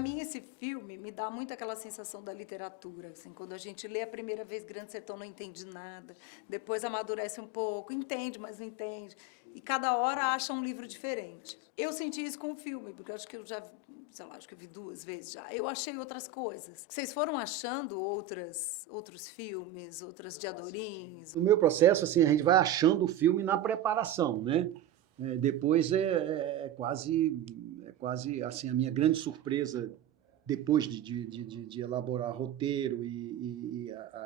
mim, esse filme me dá muito aquela sensação da literatura, assim, quando a gente lê a primeira vez Grande Sertão não entende nada, depois amadurece um pouco, entende, mas não entende, e cada hora acha um livro diferente. Eu senti isso com o filme, porque eu acho que eu já, sei lá, acho que eu vi 2 vezes já. Eu achei outras coisas. Vocês foram achando outros filmes, outras de Adorins? No meu processo, assim, a gente vai achando o filme na preparação, né? Depois é quase assim, a minha grande surpresa depois de elaborar roteiro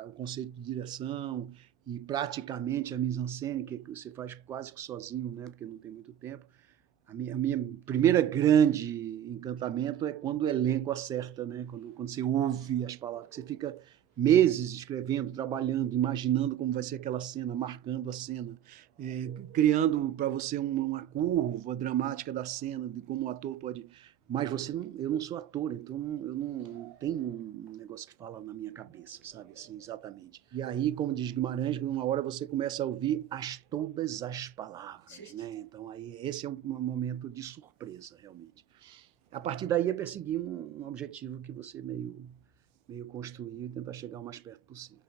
o conceito de direção e praticamente a mise-en-scène, que você faz quase que sozinho, né? Porque não tem muito tempo. A minha primeira grande encantamento é quando o elenco acerta, né? Quando você ouve as palavras, que você fica meses escrevendo, trabalhando, imaginando como vai ser aquela cena, marcando a cena, criando para você uma curva dramática da cena, de como o ator pode... Mas eu não sou ator, então eu não tenho um negócio que fala na minha cabeça, sabe, assim, exatamente. E aí, como diz Guimarães, uma hora você começa a ouvir todas as palavras, né? Então aí esse é um momento de surpresa, realmente. A partir daí é perseguir um objetivo que você meio construir e tentar chegar o mais perto possível.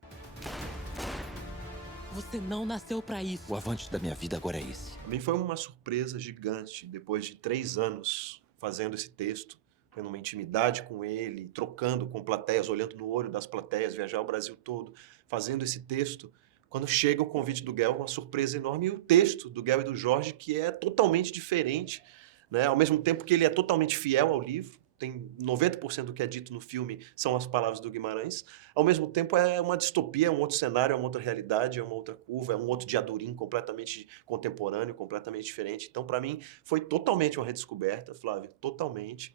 Você não nasceu pra isso. O avante da minha vida agora é esse. Pra mim foi uma surpresa gigante, depois de 3 anos fazendo esse texto, tendo uma intimidade com ele, trocando com plateias, olhando no olho das plateias, viajar o Brasil todo, fazendo esse texto. Quando chega o convite do Guel, uma surpresa enorme, e o texto do Guel e do Jorge, que é totalmente diferente, né? Ao mesmo tempo que ele é totalmente fiel ao livro, tem 90% do que é dito no filme são as palavras do Guimarães, ao mesmo tempo é uma distopia, é um outro cenário, é uma outra realidade, é uma outra curva, é um outro Diadorim completamente contemporâneo, completamente diferente. Então, para mim, foi totalmente uma redescoberta, Flávia, totalmente.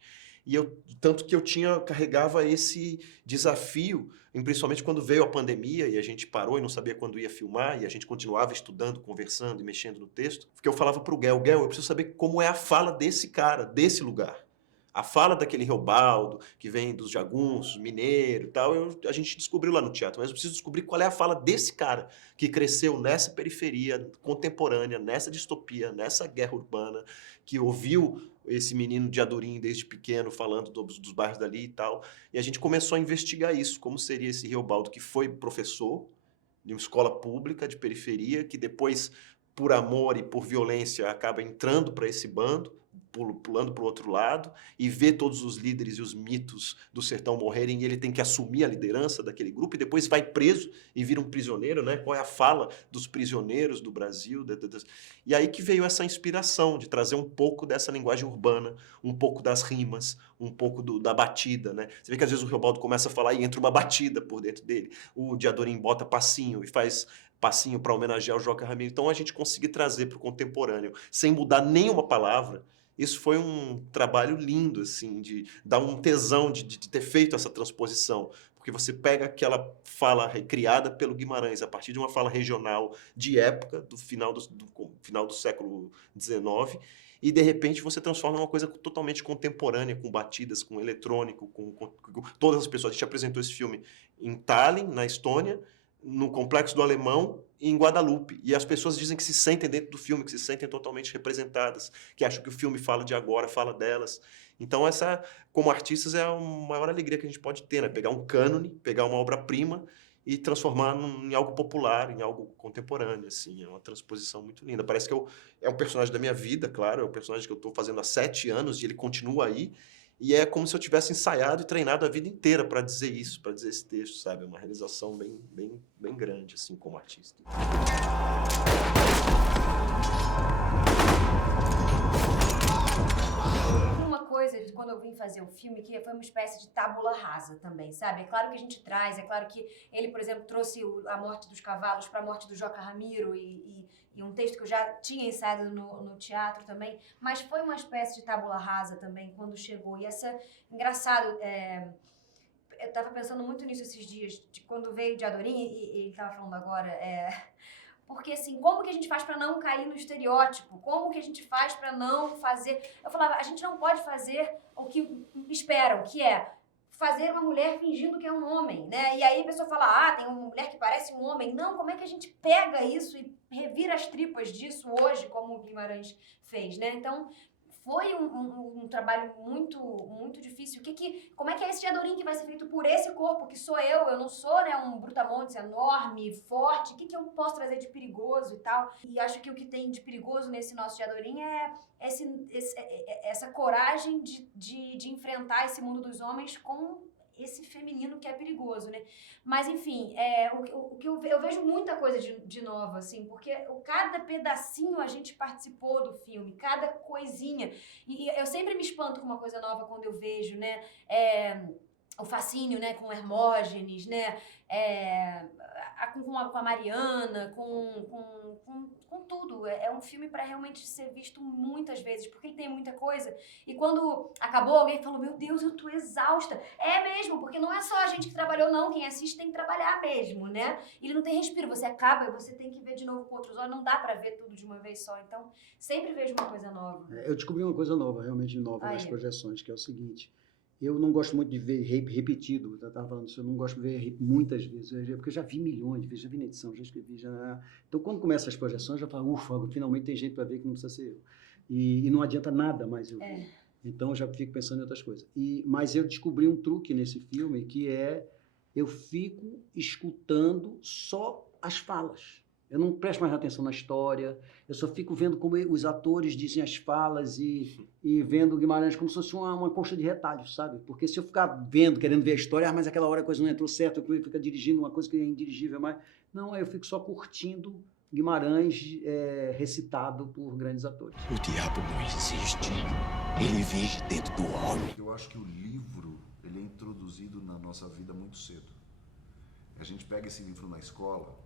Tanto que carregava esse desafio, principalmente quando veio a pandemia e a gente parou e não sabia quando ia filmar, e a gente continuava estudando, conversando e mexendo no texto, porque eu falava pro Guel, eu preciso saber como é a fala desse cara, desse lugar. A fala daquele Reobaldo, que vem dos jagunços, mineiro e tal, a gente descobriu lá no teatro, mas eu preciso descobrir qual é a fala desse cara que cresceu nessa periferia contemporânea, nessa distopia, nessa guerra urbana, que ouviu esse menino de Adorim desde pequeno falando dos bairros dali e tal. E a gente começou a investigar isso, como seria esse Reobaldo que foi professor de uma escola pública de periferia, que depois, por amor e por violência, acaba entrando para esse bando, pulando para o outro lado, e vê todos os líderes e os mitos do sertão morrerem, e ele tem que assumir a liderança daquele grupo, e depois vai preso e vira um prisioneiro, né? Qual é a fala dos prisioneiros do Brasil? E aí que veio essa inspiração de trazer um pouco dessa linguagem urbana, um pouco das rimas, um pouco da batida, né? Você vê que às vezes o Reobaldo começa a falar e entra uma batida por dentro dele. O Diadorim bota passinho e faz passinho para homenagear o Joca Ramiro. Então a gente conseguir trazer para o contemporâneo, sem mudar nenhuma palavra. Isso foi um trabalho lindo, assim, de dar um tesão de ter feito essa transposição. Porque você pega aquela fala recriada pelo Guimarães, a partir de uma fala regional de época, do final do século XIX, e de repente você transforma em uma coisa totalmente contemporânea, com batidas, com eletrônico, com todas as pessoas. A gente apresentou esse filme em Tallinn, na Estônia, no Complexo do Alemão e em Guadalupe. E as pessoas dizem que se sentem dentro do filme, que se sentem totalmente representadas, que acham que o filme fala de agora, fala delas. Então essa, como artistas, é a maior alegria que a gente pode ter, né? Pegar um cânone, pegar uma obra-prima e transformar em algo popular, em algo contemporâneo, assim. É uma transposição muito linda. Parece que é um personagem da minha vida, claro, é um personagem que eu estou fazendo há 7 anos e ele continua aí. E é como se eu tivesse ensaiado e treinado a vida inteira para dizer isso, para dizer esse texto, sabe? É uma realização bem grande, assim, como artista. Uma coisa de quando eu vim fazer o filme que foi uma espécie de tábula rasa também, sabe? É claro que a gente traz, é claro que ele, por exemplo, trouxe a morte dos cavalos para a morte do Joca Ramiro e um texto que eu já tinha ensaiado no teatro também, mas foi uma espécie de tábula rasa também quando chegou. E essa, engraçado, eu estava pensando muito nisso esses dias, de quando veio de Adorim, e ele estava falando agora, porque, assim, como que a gente faz para não cair no estereótipo? Como que a gente faz para não fazer... Eu falava, a gente não pode fazer o que esperam, que é fazer uma mulher fingindo que é um homem, né? E aí a pessoa fala, tem uma mulher que parece um homem. Não, como é que a gente pega isso e revira as tripas disso hoje, como o Guimarães fez, né? Então, foi um trabalho muito difícil. Como é que é esse Diadorim que vai ser feito por esse corpo, que sou eu não sou, né, um brutamontes enorme, forte, o que eu posso trazer de perigoso e tal. E acho que o que tem de perigoso nesse nosso Diadorim é essa coragem de enfrentar esse mundo dos homens com esse feminino que é perigoso, né? Mas, enfim, o que eu vejo muita coisa de nova, assim, porque cada pedacinho a gente participou do filme, cada coisinha. E eu sempre me espanto com uma coisa nova quando eu vejo, né? O fascínio, né, com Hermógenes, né? Com a Mariana, com tudo. É um filme para realmente ser visto muitas vezes, porque ele tem muita coisa. E quando acabou, alguém falou, meu Deus, eu tô exausta. É mesmo, porque não é só a gente que trabalhou, não. Quem assiste tem que trabalhar mesmo, né? Ele não tem respiro. Você acaba e você tem que ver de novo com outros olhos. Não dá para ver tudo de uma vez só. Então, sempre vejo uma coisa nova. Eu descobri uma coisa nova, realmente nova, nas projeções, que é o seguinte. Eu não gosto muito de ver repetido, eu estava falando isso, eu não gosto de ver muitas vezes, porque eu já vi milhões de vezes, já vi na edição, já escrevi, já... Então, quando começa as projeções, eu já falo, ufa, finalmente tem gente para ver que não precisa ser eu. E não adianta nada mais eu ver. Então, eu já fico pensando em outras coisas. Mas eu descobri um truque nesse filme, que é, eu fico escutando só as falas. Eu não presto mais atenção na história, eu só fico vendo como os atores dizem as falas e vendo o Guimarães como se fosse uma coxa de retalhos, sabe? Porque se eu ficar vendo, querendo ver a história, mas aquela hora a coisa não entrou certo, eu fico dirigindo uma coisa que é indirigível, mas não, aí eu fico só curtindo Guimarães recitado por grandes atores. O diabo não existe. Ele vive dentro do homem. Eu acho que o livro, ele é introduzido na nossa vida muito cedo. A gente pega esse livro na escola,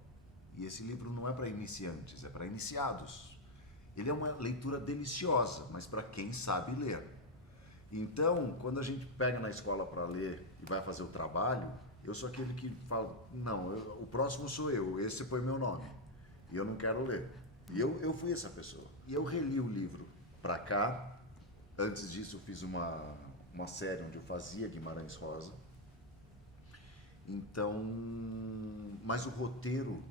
e esse livro não é para iniciantes, é para iniciados. Ele é uma leitura deliciosa, mas para quem sabe ler. Então, quando a gente pega na escola para ler e vai fazer o trabalho, eu sou aquele que fala, não, o próximo sou eu, esse foi meu nome, e eu não quero ler. E eu fui essa pessoa. E eu reli o livro para cá. Antes disso, eu fiz uma série onde eu fazia Guimarães Rosa. Então, mas o roteiro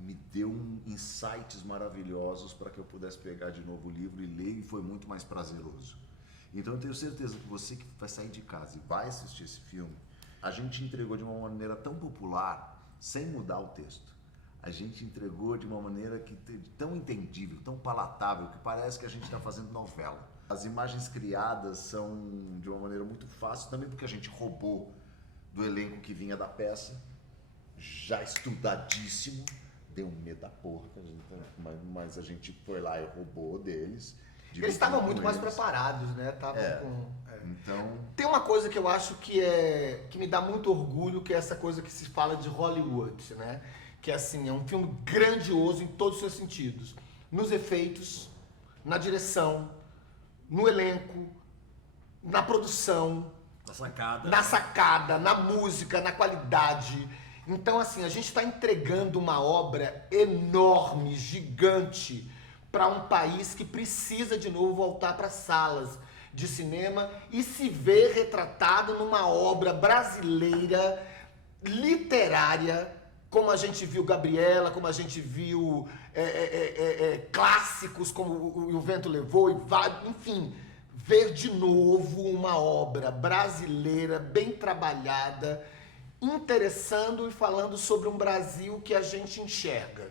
me deu insights maravilhosos para que eu pudesse pegar de novo o livro e ler, e foi muito mais prazeroso. Então eu tenho certeza que você que vai sair de casa e vai assistir esse filme, a gente entregou de uma maneira tão popular, sem mudar o texto. A gente entregou de uma maneira tão entendível, tão palatável, que parece que a gente está fazendo novela. As imagens criadas são de uma maneira muito fácil, também porque a gente roubou do elenco que vinha da peça, já estudadíssimo. Deu um medo da porra, mas a gente foi lá e roubou deles. Eles estavam muito mais preparados, né? Então... Tem uma coisa que eu acho que me dá muito orgulho, que é essa coisa que se fala de Hollywood, né? Que assim, é um filme grandioso em todos os seus sentidos. Nos efeitos, na direção, no elenco, na produção, na sacada, na música, na qualidade. Então, assim, a gente está entregando uma obra enorme, gigante, para um país que precisa de novo voltar para salas de cinema e se ver retratado numa obra brasileira, literária, como a gente viu Gabriela, como a gente viu clássicos como O Vento Levou, enfim, ver de novo uma obra brasileira, bem trabalhada, interessando e falando sobre um Brasil que a gente enxerga.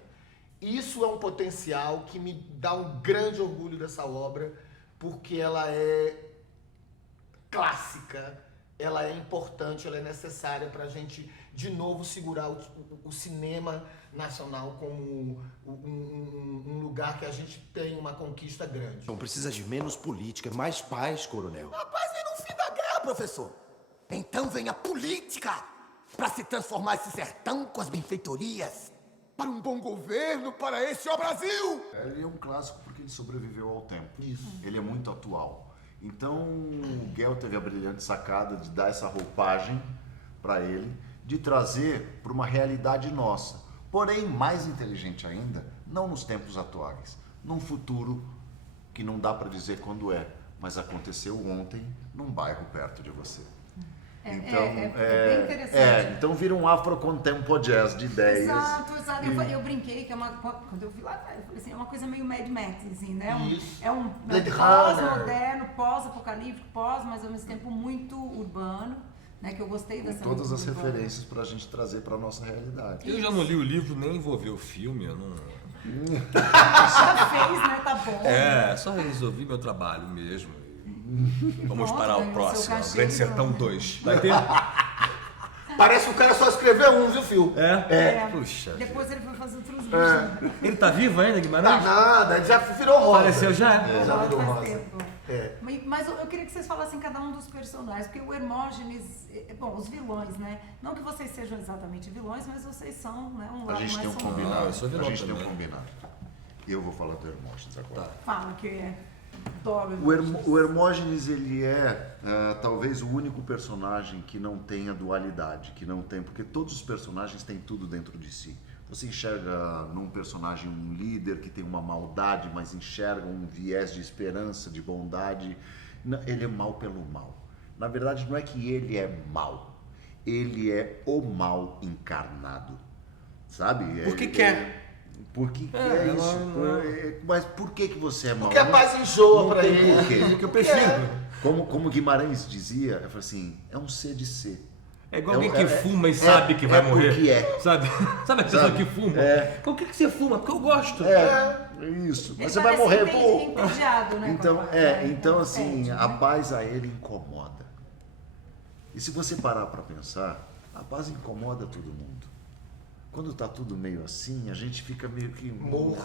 Isso é um potencial que me dá um grande orgulho dessa obra, porque ela é clássica, ela é importante, ela é necessária para a gente, de novo, segurar o cinema nacional como um lugar que a gente tem uma conquista grande. Não precisa de menos política, mais paz, coronel. A paz vem no fim da guerra, professor. Então vem a política para se transformar esse sertão com as benfeitorias para um bom governo, para esse ó Brasil. Ele é um clássico porque ele sobreviveu ao tempo. Isso. Ele é muito atual. Então, o Guel teve a brilhante sacada de dar essa roupagem para ele, de trazer para uma realidade nossa. Porém, mais inteligente ainda, não nos tempos atuais, num futuro que não dá para dizer quando é, mas aconteceu ontem num bairro perto de você. Então, bem interessante. então vira um afro-contempo jazz de ideias. Exato. Eu brinquei que quando eu vi lá, eu falei assim, é uma coisa meio Mad Max, assim, né? É um Blade Runner. pós-moderno, pós-apocalíptico, mas ao mesmo tempo muito urbano, né? Que eu gostei dessa Todas as leitura urbana. referências pra gente trazer pra nossa realidade. Eu já não li o livro, nem vou ver o filme, eu não... Já fez, né? Tá bom. Só resolvi meu trabalho mesmo. Vamos Pronto, para o ganhou próximo, seu cachê, Grande Sertão então. 2. Vai ter? Parece que o cara só escreveu viu, Phil? Puxa. Depois ele foi fazer outros livros. Né? Ele tá vivo ainda, Tá Guimarães? nada, ele já virou rosa. Faleceu já? Já Faz virou rosa. tempo. Mas eu queria que vocês falassem cada um dos personagens, porque o Hermógenes, bom, os vilões, né? Não que vocês sejam exatamente vilões, mas vocês são, né? Um A lado gente mais tem um sombrio. combinado. eu sou vilão A gente tem um também. combinado. Eu vou falar do Hermógenes agora. Fala que adoro O Hermógenes, ele é talvez o único personagem que não tenha dualidade, que não tem, porque todos os personagens têm tudo dentro de si. Você enxerga num personagem um líder que tem uma maldade, mas enxerga um viés de esperança, de bondade. Ele é mal pelo mal. Na verdade, não é que ele é mal, ele é o mal encarnado, sabe? Porque quer. Porque é isso. Mas por que você é mal? Porque a paz enjoa pra tem ele. porquê. Porque eu prefiro. Como Guimarães dizia, eu falei assim, é um ser de ser. É igual alguém que fuma e sabe que vai morrer. Porque é. Sabe a pessoa que fuma? Por que você fuma? Porque eu gosto. Isso. Ele Mas você vai parece morrer. bem entediado, né? Então com assim, pet, a né? paz a ele incomoda. E se você parar para pensar, a paz incomoda todo mundo. Quando tá tudo meio assim, a gente fica meio que...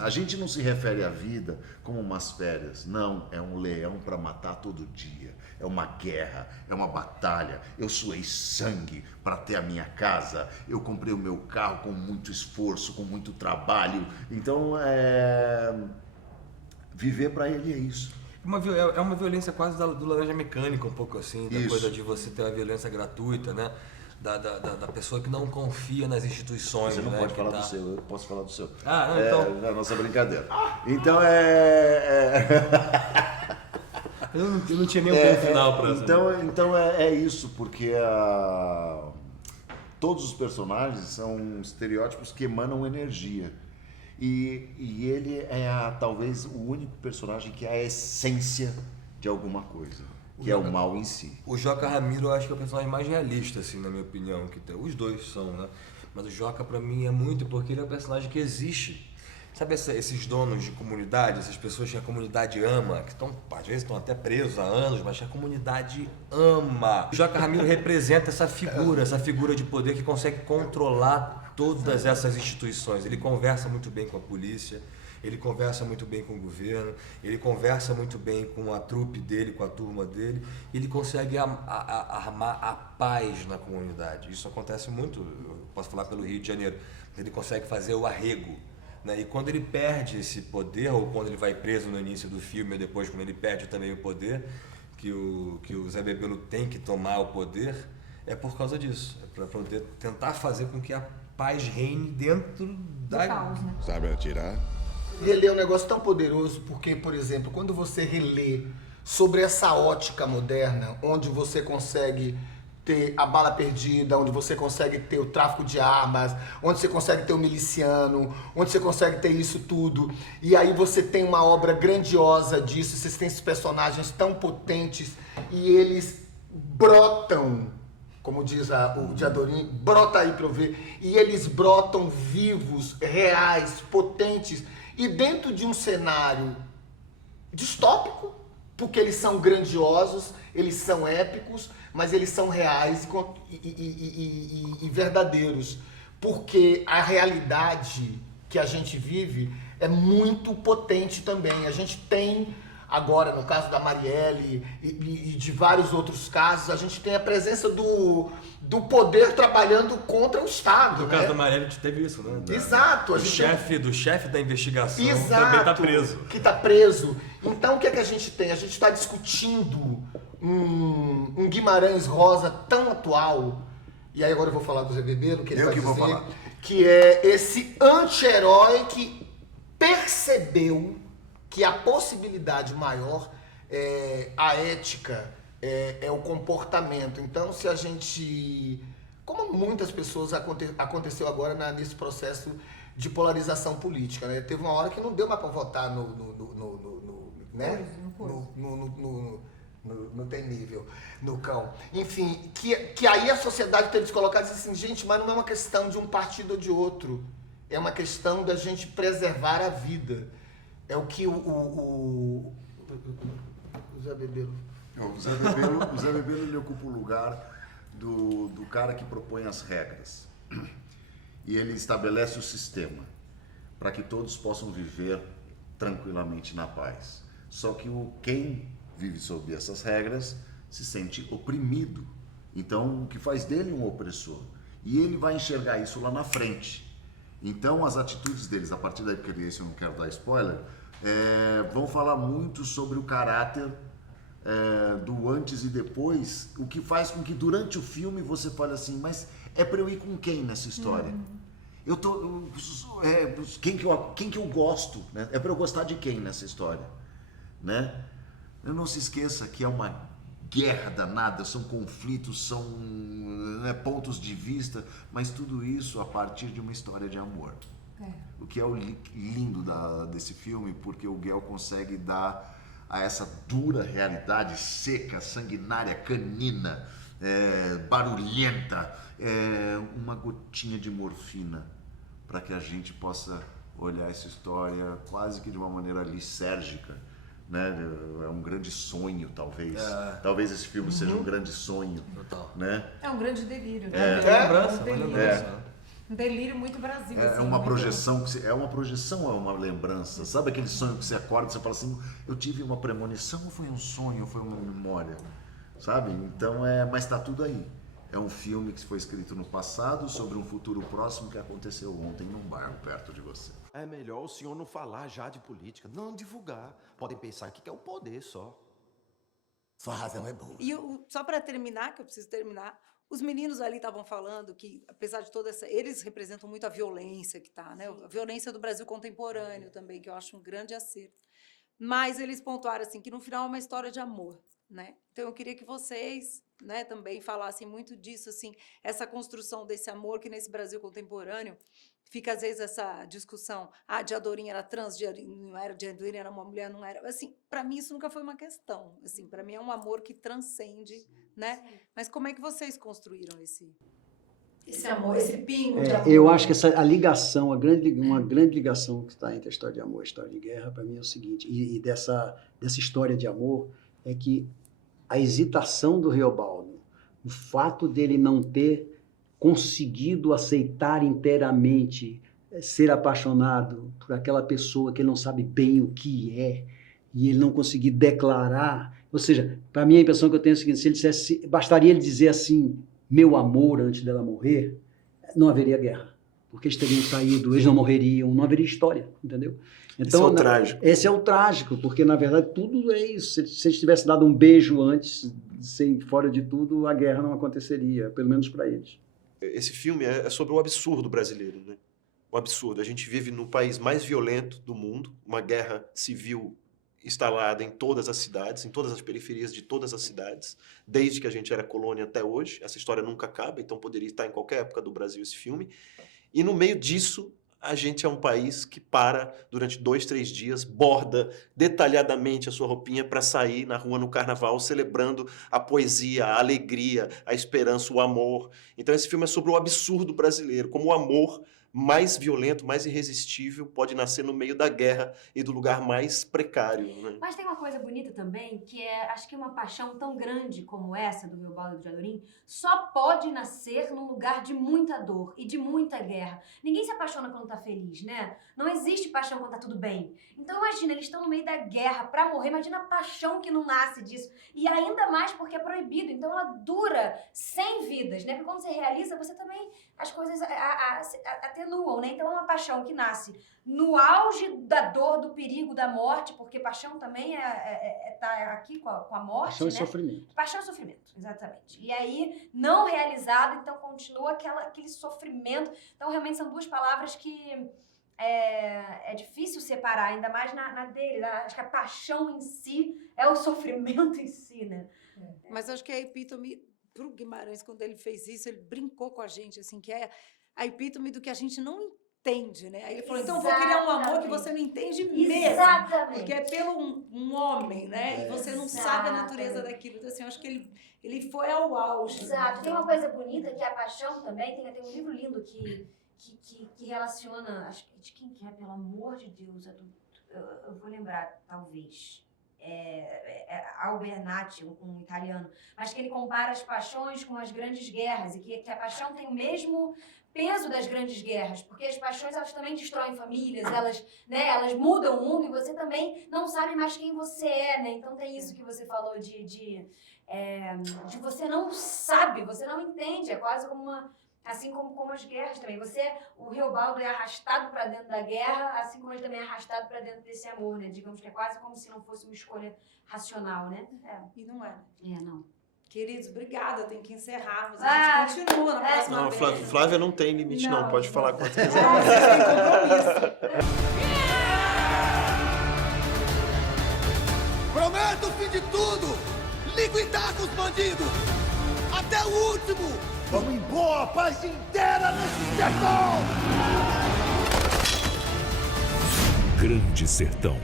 A gente não se refere à vida como umas férias. Não, é um leão para matar todo dia. É uma guerra, é uma batalha. Eu suei sangue para ter a minha casa. Eu comprei o meu carro com muito esforço, com muito trabalho. Então, viver para ele é isso. É uma violência quase do laranja mecânica, um pouco assim, da Isso. coisa de você ter a violência gratuita, né? Da pessoa que não confia nas instituições. Você não né? pode que falar do seu, eu posso falar do seu. Então. É a nossa brincadeira. Então Eu não tinha nem um ponto final pra Então é isso, porque todos os personagens são estereótipos que emanam energia. E ele é talvez o único personagem que é a essência de alguma coisa, que é o mal em si. O Joca Ramiro eu acho que é o personagem mais realista, assim, na minha opinião, que tem. Os dois são, né? Mas o Joca pra mim é muito porque ele é um personagem que existe. Sabe esses donos de comunidade, essas pessoas que a comunidade ama, que às vezes estão até presos há anos, mas que a comunidade ama. O Joca Ramiro representa essa figura de poder que consegue controlar todas essas instituições. Ele conversa muito bem com a polícia, ele conversa muito bem com o governo, ele conversa muito bem com a trupe dele, com a turma dele, ele consegue armar a paz na comunidade. Isso acontece muito, eu posso falar pelo Rio de Janeiro, ele consegue fazer o arrego. E quando ele perde esse poder, ou quando ele vai preso no início do filme, ou depois quando ele perde também o poder, que o Zé Bebelo tem que tomar o poder, é por causa disso. É para poder tentar fazer com que a paz reine dentro Do caos, né? Sabe atirar? Reler é um negócio tão poderoso porque, por exemplo, quando você relê sobre essa ótica moderna, onde você consegue ter a bala perdida, onde você consegue ter o tráfico de armas, onde você consegue ter o miliciano, onde você consegue ter isso tudo. E aí você tem uma obra grandiosa disso, vocês têm esses personagens tão potentes e eles brotam, como diz o Diadorim, brota aí pra eu ver, e eles brotam vivos, reais, potentes, e dentro de um cenário distópico, porque eles são grandiosos, eles são épicos, mas eles são reais e verdadeiros, porque a realidade que a gente vive é muito potente também. A gente tem agora, no caso da Marielle e de vários outros casos, a gente tem a presença do poder trabalhando contra o Estado. No caso da Marielle, a gente teve isso, né? Exato. Do chefe da investigação Exato, também está preso. Que está preso. Então, o que é que a gente tem? A gente está discutindo um Guimarães Rosa tão atual, e aí agora eu vou falar do Zé Bebelo, que ele vai dizer, que é esse anti-herói que percebeu que a possibilidade maior é a ética é o comportamento. Então, se a gente... Como muitas pessoas aconteceu agora nesse processo de polarização política, né? Teve uma hora que não deu mais para votar no temível, no cão. Enfim, que aí a sociedade teve que colocar e dizer assim, gente, mas não é uma questão de um partido ou de outro. É uma questão da gente preservar a vida. É o que o Zé Bebelo... O Zé Bebelo ele ocupa o lugar do cara que propõe as regras. E ele estabelece o sistema para que todos possam viver tranquilamente na paz. Só que quem vive sob essas regras se sente oprimido. Então, o que faz dele um opressor? E ele vai enxergar isso lá na frente. Então, as atitudes deles, a partir daí, porque esse eu não quero dar spoiler, vão falar muito sobre o caráter do antes e depois, o que faz com que durante o filme você fale assim, mas é para eu ir com quem nessa história? Quem que eu gosto? Né? É para eu gostar de quem nessa história? Né? Não se esqueça que é uma guerra danada, são conflitos, são pontos de vista, mas tudo isso a partir de uma história de amor. O que é o lindo desse filme, porque o Guel consegue dar a essa dura realidade seca, sanguinária, canina, barulhenta, uma gotinha de morfina, para que a gente possa olhar essa história quase que de uma maneira lisérgica, né? É um grande sonho, talvez. Talvez esse filme seja um grande sonho. Total. né? É um grande delírio, né? Lembrança, Um delírio. lembrança. Um delírio muito Brasil. É assim, uma muito- projeção, é uma lembrança. Sabe aquele sonho que você acorda e você fala assim, eu tive uma premonição ou foi um sonho, ou foi uma memória? Sabe? Então, mas está tudo aí. É um filme que foi escrito no passado sobre um futuro próximo que aconteceu ontem num bairro perto de você. É melhor o senhor não falar já de política, não divulgar. Podem pensar que quer o poder só. Sua razão é boa. E só para terminar, que eu preciso terminar, os meninos ali estavam falando que, apesar de toda essa... Eles representam muito a violência que está, né? A violência do Brasil contemporâneo também, que eu acho um grande acerto. Mas eles pontuaram assim, que no final é uma história de amor, né? Então eu queria que vocês, né, também falassem muito disso, assim, essa construção desse amor que nesse Brasil contemporâneo fica às vezes essa discussão, de Adorinha era trans, de não era, de Adorinha era uma mulher, não era. Assim, para mim isso nunca foi uma questão. Assim, para mim é um amor que transcende, né? Mas como é que vocês construíram esse amor, esse pingo de amor? Eu acho que a ligação, uma grande ligação que está entre a história de amor e a história de guerra, para mim é o seguinte, e dessa história de amor, é que a hesitação do Reobaldo, o fato dele não ter conseguido aceitar inteiramente ser apaixonado por aquela pessoa que ele não sabe bem o que é, e ele não conseguir declarar, ou seja, para mim a impressão que eu tenho é o seguinte, se ele dissesse, bastaria ele dizer assim, meu amor, antes dela morrer, não haveria guerra, porque eles teriam saído, eles não morreriam, não haveria história, entendeu? Esse é o trágico. Esse é o trágico, porque na verdade tudo é isso, se eles tivessem dado um beijo antes, sem fora de tudo, a guerra não aconteceria, pelo menos para eles. Esse filme é sobre o absurdo brasileiro, né? O absurdo. A gente vive no país mais violento do mundo, uma guerra civil instalada em todas as cidades, em todas as periferias de todas as cidades, desde que a gente era colônia até hoje. Essa história nunca acaba, então poderia estar em qualquer época do Brasil esse filme. E no meio disso, a gente é um país que para durante 2, 3 dias, borda detalhadamente a sua roupinha para sair na rua no carnaval, celebrando a poesia, a alegria, a esperança, o amor. Então esse filme é sobre o absurdo brasileiro, como o amor mais violento, mais irresistível pode nascer no meio da guerra e do lugar mais precário, né? Mas tem uma coisa bonita também, que acho que uma paixão tão grande como essa do Reobaldo de Adorim só pode nascer num lugar de muita dor e de muita guerra. Ninguém se apaixona quando tá feliz, né? Não existe paixão quando tá tudo bem. Então imagina, eles estão no meio da guerra pra morrer, imagina a paixão que não nasce disso. E ainda mais porque é proibido, então ela dura 100 vidas, né? Porque quando você realiza, você também, as coisas atenuam, né? Então é uma paixão que nasce no auge da dor, do perigo, da morte, porque paixão também tá aqui com a morte, Paixão né? e sofrimento. Paixão e sofrimento, exatamente. E aí, não realizado, então continua aquele sofrimento. Então, realmente, são duas palavras que é difícil separar, ainda mais na dele. Acho que a paixão em si é o sofrimento em si, né? Mas acho que a epítome, pro Guimarães, quando ele fez isso, ele brincou com a gente, assim, que é a epítome do que a gente não entende, né? Aí ele falou, então eu vou criar um amor que você não entende mesmo. Exatamente. Que é pelo um homem, né? E você não sabe a natureza daquilo. Então, assim, eu acho que ele foi ao auge. Exato. Tem uma coisa bonita que é a paixão também. Tem um livro lindo que relaciona... Acho que de quem que é, pelo amor de Deus? Eu vou lembrar, talvez. Albernati, um italiano. Mas que ele compara as paixões com as grandes guerras. E que a paixão tem o mesmo peso das grandes guerras. Porque as paixões, elas também destroem famílias. Elas mudam o mundo e você também não sabe mais quem você é, né? Então tem isso que você falou de você não sabe, você não entende, é quase como assim como as guerras também. O Reobaldo é arrastado para dentro da guerra, assim como ele também é arrastado para dentro desse amor, né? Digamos que é quase como se não fosse uma escolha racional, né? E não é. Não. Queridos, obrigada, eu tenho que encerrar, mas a gente continua na próxima Não, vez. Flávia não tem limite não, pode falar quanto quiser. Sem compromisso. Prometo o fim de tudo! Liquidar com os bandidos! Até o último! Vamos embora, a paz inteira nesse sertão! Grande Sertão.